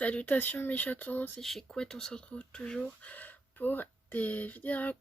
Salutations mes chatons, c'est Chicouette, on se retrouve toujours pour des vidéos,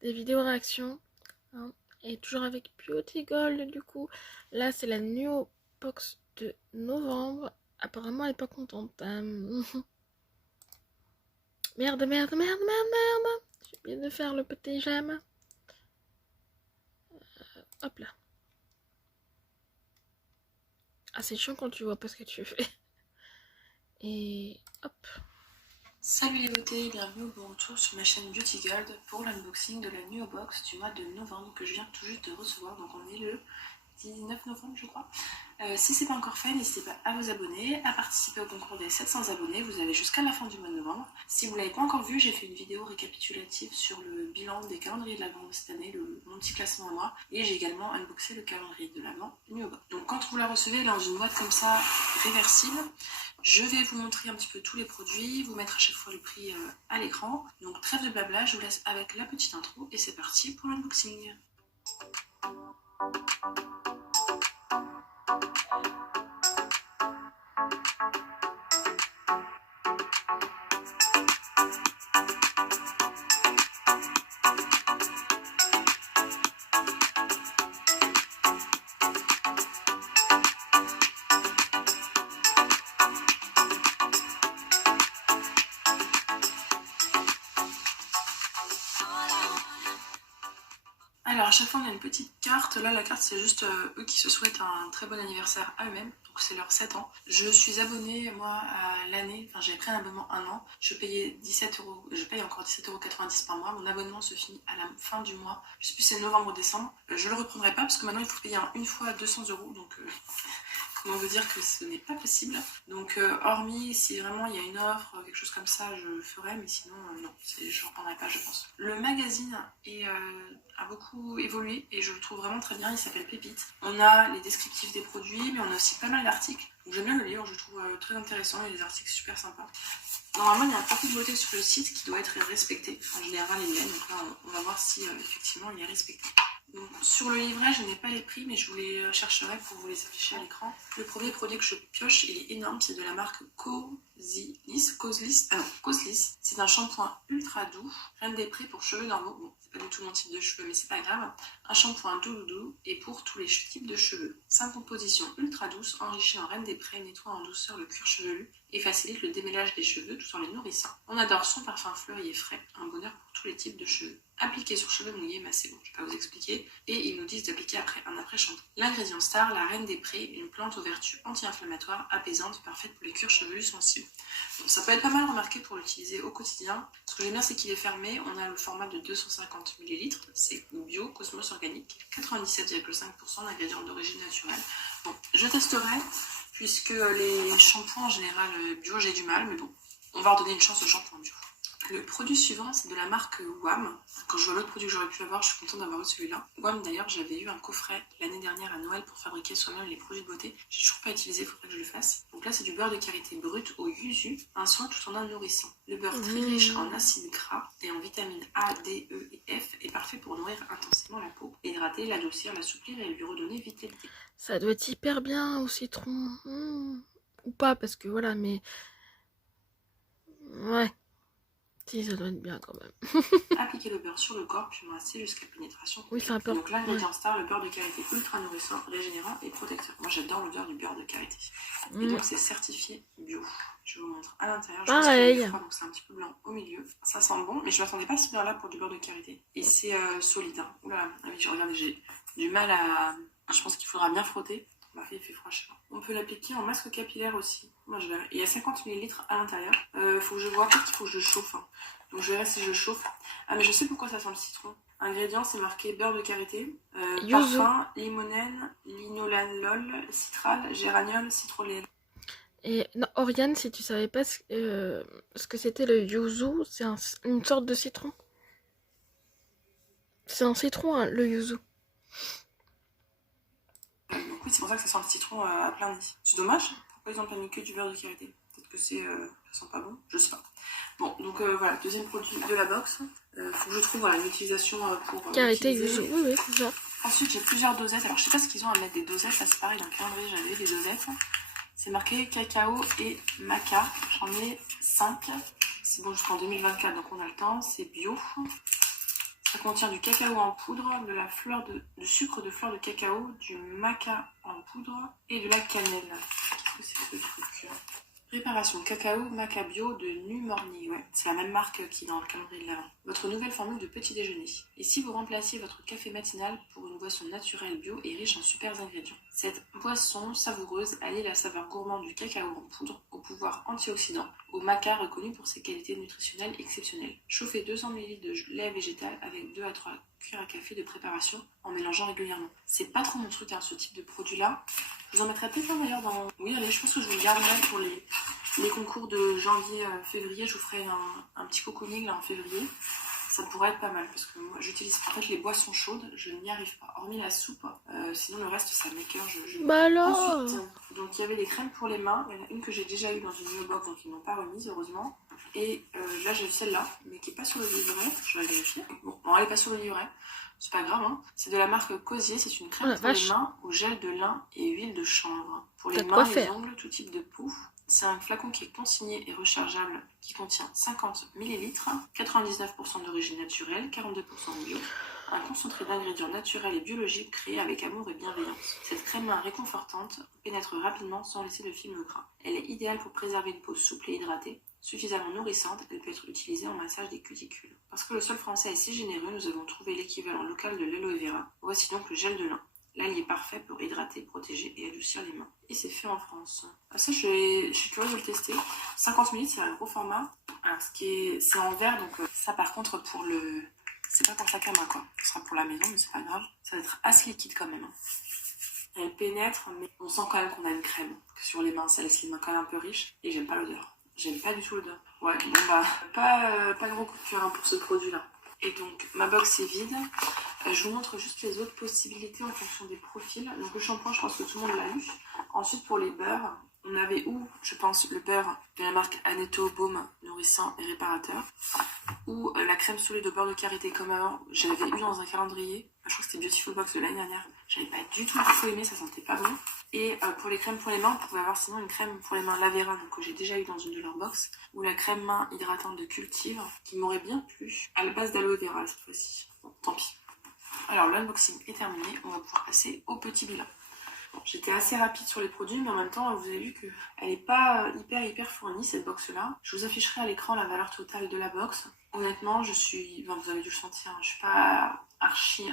des vidéos réactions, hein, et toujours avec Beauty Gold du coup. Là c'est la new box de novembre, apparemment elle est pas contente. Merde, j'ai oublié de faire le petit j'aime. Hop là. Ah c'est chiant quand tu vois pas ce que tu fais. Et hop. Salut les beautés, bienvenue au bon retour sur ma chaîne Beauty Gold pour l'unboxing de la New Box du mois de novembre que je viens tout juste de recevoir. Donc on est le 19 novembre je crois. Si c'est pas encore fait, n'hésitez pas à vous abonner, à participer au concours des 700 abonnés. Vous avez jusqu'à la fin du mois de novembre. Si vous l'avez pas encore vu, j'ai fait une vidéo récapitulative sur le bilan des calendriers de l'Avent de cette année, mon petit classement à moi. Et j'ai également unboxé le calendrier de l'Avent New Box. Donc quand vous la recevez dans une boîte comme ça, réversible, je vais vous montrer un petit peu tous les produits, vous mettre à chaque fois le prix à l'écran. Donc trêve de blabla, je vous laisse avec la petite intro et c'est parti pour l'unboxing. Alors à chaque fois on a une petite carte, là la carte c'est juste eux qui se souhaitent un très bon anniversaire à eux-mêmes, donc c'est leurs 7 ans. Je suis abonnée moi à l'année, enfin j'avais pris un abonnement un an, je payais 17 €, je paye encore 17,90 € par mois, mon abonnement se finit à la fin du mois, je sais plus c'est novembre ou décembre, je le reprendrai pas parce que maintenant il faut payer une fois 200 €, donc comment vous dire que ce n'est pas possible. Donc hormis si vraiment il y a une offre, quelque chose comme ça, je le ferai, mais sinon non, je ne reprendrai pas je pense. Le magazine a beaucoup évolué et je le trouve vraiment très bien, il s'appelle Pépite. On a les descriptifs des produits, mais on a aussi pas mal d'articles. Donc j'aime bien le lire, je le trouve très intéressant, il y a des articles super sympas. Normalement, il y a un profil de beauté sur le site qui doit être respecté. En général, il l'est, donc là, on va voir si effectivement il est respecté. Donc, sur le livret, je n'ai pas les prix, mais je vous les chercherai pour vous les afficher à l'écran. Le premier produit que je pioche, il est énorme, c'est de la marque Coslis. C'est un shampoing ultra doux, Reine des Prés pour cheveux normaux. Bon, c'est pas du tout mon type de cheveux, mais c'est pas grave. Un shampoing doux et pour tous les types de cheveux. 5 compositions ultra douces, enrichies en Reine des Prés, nettoie en douceur le cuir chevelu et facilite le démêlage des cheveux tout en les nourrissant. On adore son parfum fleuri et frais, un bonheur pour tous les types de cheveux. Appliqué sur cheveux mouillés, massé, bon, je vais pas vous expliquer. Et ils nous disent d'appliquer après un après-shampoing. L'ingrédient star, la Reine des Prés, une plante aux vertus anti-inflammatoires, apaisantes, parfaite pour les cuirs chevelus sensibles. Bon, ça peut être pas mal remarqué pour l'utiliser au quotidien. Ce que j'aime bien, c'est qu'il est fermé. On a le format de 250 ml. C'est bio, Cosmos organique, 97,5% d'ingrédients d'origine naturelle. Bon, je testerai, puisque les shampoings en général bio, j'ai du mal, mais bon, on va redonner une chance aux shampoings bio. Le produit suivant, c'est de la marque WAM. Quand je vois l'autre produit que j'aurais pu avoir, je suis contente d'avoir eu celui-là. WAM, d'ailleurs, j'avais eu un coffret l'année dernière à Noël pour fabriquer soi-même les produits de beauté. J'ai toujours pas utilisé, il faudrait que je le fasse. Donc là, c'est du beurre de karité brut au yuzu, un soin tout en un nourrissant. Le beurre très riche en acides gras et en vitamines A, D, E et F est parfait pour nourrir intensément la peau, hydrater, l'adoucir, l'assouplir et lui redonner vitalité. Ça doit être hyper bien au citron. Ou pas, parce que voilà, mais... Ouais. Si, ça doit être bien quand même. Appliquer le beurre sur le corps, puis masser jusqu'à pénétration. Oui, c'est un peu... Donc l'ingrédient star, le beurre de karité ultra nourrissant, régénérant et protecteur. Moi j'adore l'odeur du beurre de karité. Et donc c'est certifié bio. Je vous montre à l'intérieur. Pareil. Donc c'est un petit peu blanc au milieu. Ça sent bon, mais je m'attendais pas à ce beurre là pour du beurre de karité. Et c'est solide. Hein. Oula, ah oui, regardez, j'ai du mal à... Je pense qu'il faudra bien frotter. Bah, il fait froid, je sais pas. On peut l'appliquer en masque capillaire aussi. Moi, je verrai. Il y a 50 ml à l'intérieur. Faut que je vois, peut-être qu'il faut que je chauffe. Hein. Donc je verrai si je chauffe. Ah, mais je sais pourquoi ça sent le citron. Ingrédients, c'est marqué beurre de karité, parfum, limonène, linolalol, citral, géraniol, citrolène. Et non, Oriane, si tu savais pas ce que c'était le yuzu, c'est une sorte de citron. C'est un citron, hein, le yuzu. Donc oui, c'est pour ça que ça sent le citron à plein nez. C'est dommage. Pourquoi ils ont pas mis que du beurre de karité? Peut-être que ça sent pas bon, je sais pas. Bon, donc voilà, deuxième produit de la box. Faut que je trouve voilà, une utilisation pour karité, yuzu, oui, c'est ça. Ensuite, j'ai plusieurs dosettes. Alors, je sais pas ce qu'ils ont à mettre des dosettes. Là, c'est pareil, dans le calendrier, j'avais des dosettes. C'est marqué cacao et maca. J'en ai 5. C'est bon jusqu'en 2024, donc on a le temps. C'est bio. Ça contient du cacao en poudre, de la fleur du sucre de fleur de cacao, du maca en poudre et de la cannelle. Qu'est-ce que c'est que ce truc? Préparation cacao maca bio de Numorni. Ouais, c'est la même marque qui est dans le calendrier de l'Avent. Votre nouvelle formule de petit déjeuner. Et si vous remplaciez votre café matinal pour une boisson naturelle bio et riche en super ingrédients? Cette boisson savoureuse allie la saveur gourmande du cacao en poudre au pouvoir antioxydant, au maca reconnu pour ses qualités nutritionnelles exceptionnelles. Chauffez 200 ml de lait végétal avec 2 à 3 cuillères à café de préparation en mélangeant régulièrement. C'est pas trop mon truc, hein, ce type de produit-là. Je vous en mettrai peut-être un d'ailleurs dans... Oui, allez, je pense que je vous le garderai pour les concours de janvier-février. Je vous ferai un petit cocooning là en février. Ça pourrait être pas mal parce que moi j'utilise en fait les boissons chaudes, je n'y arrive pas. Hormis la soupe, sinon le reste ça m'écoeure. Bah alors. Ensuite, donc il y avait des crèmes pour les mains. Il y en a une que j'ai déjà eue dans une new box, donc ils ne l'ont pas remise heureusement. Et là j'ai celle-là, mais qui n'est pas sur le livret. Je vais vérifier. Bon, elle n'est pas sur le livret. C'est pas grave, hein. C'est de la marque Cosier, c'est une crème pour les mains au gel de lin et huile de chanvre. Pour les mains, les ongles, tout type de peau. C'est un flacon qui est consigné et rechargeable qui contient 50 ml, 99% d'origine naturelle, 42% bio. Un concentré d'ingrédients naturels et biologiques créé avec amour et bienveillance. Cette crème main réconfortante pénètre rapidement sans laisser de film gras. Elle est idéale pour préserver une peau souple et hydratée. Suffisamment nourrissante, elle peut être utilisée en massage des cuticules. Parce que le sol français est si généreux, nous avons trouvé l'équivalent local de l'aloe vera. Voici donc le gel de lin. L'allié parfait pour hydrater, protéger et adoucir les mains. Et c'est fait en France. Ça, je suis curieuse de le tester. 50 ml, c'est un gros format. Alors, c'est en verre, donc ça par contre pour le... C'est pas pour sac à main quoi. Ce sera pour la maison, mais c'est pas grave. Ça va être assez liquide quand même. Elle pénètre, mais on sent quand même qu'on a une crème. Que sur les mains, ça laisse les mains quand même un peu riches. Et j'aime pas l'odeur. J'aime pas du tout l'odeur. Ouais, bon bah, pas gros coup de cœur pour ce produit-là. Et donc, ma box est vide. Je vous montre juste les autres possibilités en fonction des profils. Donc le shampoing, je pense que tout le monde l'a eu. Ensuite, pour les beurres, on avait je pense, le beurre de la marque Aneto Baume, nourrissant et réparateur. Ou la crème solide au beurre de karité comme avant. J'avais eu dans un calendrier. Je crois que c'était Beautiful Box de l'année dernière. J'avais pas du tout aimé, ça sentait pas bon. Et pour les crèmes pour les mains, on pouvait avoir sinon une crème pour les mains Lavera, donc, que j'ai déjà eu dans une de leurs box. Ou la crème main hydratante de Cultive, qui m'aurait bien plu. À la base d'aloe vera cette fois-ci. Bon, tant pis. Alors l'unboxing est terminé, on va pouvoir passer au petit bilan. Bon, j'étais assez rapide sur les produits, mais en même temps, vous avez vu qu'elle n'est pas hyper fournie, cette box-là. Je vous afficherai à l'écran la valeur totale de la box. Honnêtement, vous avez dû le sentir, je suis pas archi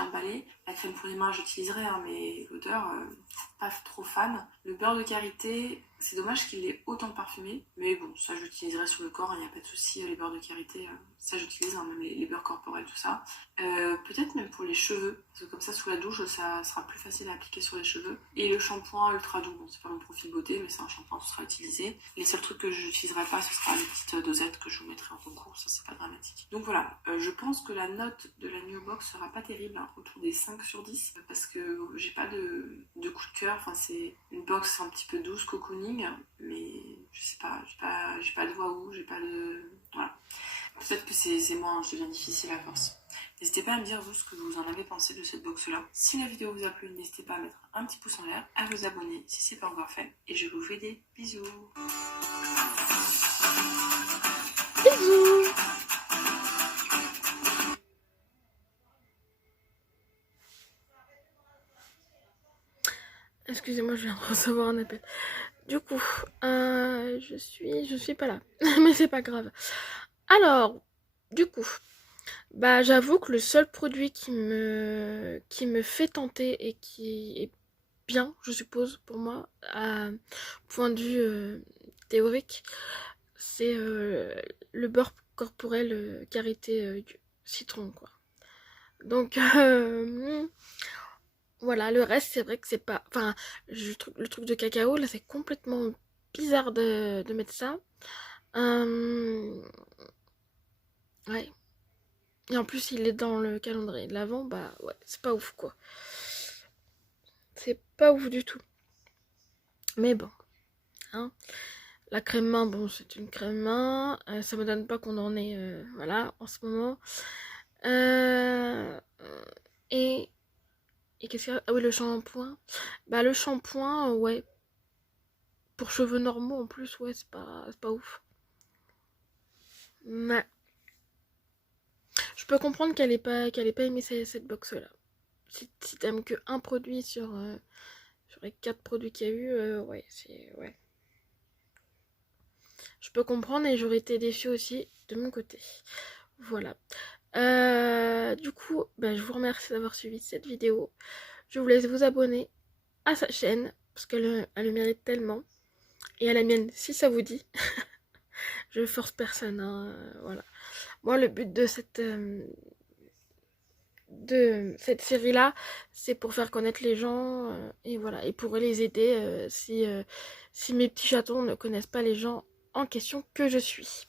emballée. La crème pour les mains, j'utiliserai, hein, mais l'odeur, pas trop fan. Le beurre de karité, c'est dommage qu'il ait autant parfumé, mais bon, ça j'utiliserai sur le corps, il n'y a pas de souci. Les beurres de karité, ça j'utilise, hein, même les beurres corporels, tout ça. Peut-être même pour les cheveux, parce que comme ça, sous la douche, ça sera plus facile à appliquer sur les cheveux. Et le shampoing ultra doux, bon, c'est pas mon profil beauté, mais c'est un shampoing, ce sera utilisé. Les seuls trucs que je n'utiliserai pas, ce sera les petites dosettes que je vous mettrai en concours, ça c'est pas dramatique. Donc voilà, je pense que la note de la New Box sera pas terrible, hein, autour des 5 sur 10, parce que j'ai pas de coup de cœur. Enfin, c'est une box un petit peu douce, cocooning, mais je sais pas, j'ai pas de voix où, j'ai pas de... Voilà. Peut-être que c'est moi, je deviens difficile à force. N'hésitez pas à me dire vous ce que vous en avez pensé de cette box là. Si la vidéo vous a plu, n'hésitez pas à mettre un petit pouce en l'air, à vous abonner si c'est pas encore fait. Et je vous fais des bisous. Bisous. Excusez-moi, je viens de recevoir un appel. Du coup, je suis pas là. Mais c'est pas grave. Alors, du coup, bah j'avoue que le seul produit qui me fait tenter et qui est bien, je suppose, pour moi, à point de vue théorique, c'est le beurre corporel karité citron, quoi. Donc, voilà, le reste, c'est vrai que c'est pas... Enfin, le truc de cacao, là, c'est complètement bizarre de mettre ça. Ouais. Et en plus, il est dans le calendrier de l'Avent, bah ouais, c'est pas ouf, quoi. C'est pas ouf du tout. Mais bon, hein. La crème main, bon, c'est une crème main. Ça me donne pas qu'on en est, voilà, en ce moment. Euh, et qu'est-ce qu'il y a? Ah oui, le shampoing. Bah, le shampoing, ouais. pour cheveux normaux en plus, ouais, c'est pas ouf. Ouais. Je peux comprendre qu'elle ait pas aimé cette box-là. Si t'aimes que un produit sur les 4 produits qu'il y a eu, ouais, ouais. Je peux comprendre et j'aurais été déçue aussi de mon côté. Voilà. Du coup, bah, je vous remercie d'avoir suivi cette vidéo. Je vous laisse vous abonner à sa chaîne parce qu'elle le mérite tellement. Et à la mienne, si ça vous dit. Je force personne, hein, voilà. Moi, le but de cette série-là, c'est pour faire connaître les gens et voilà, et pour les aider si mes petits chatons ne connaissent pas les gens en question que je suis.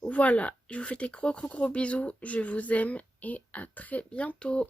Voilà, je vous fais des gros bisous, je vous aime et à très bientôt.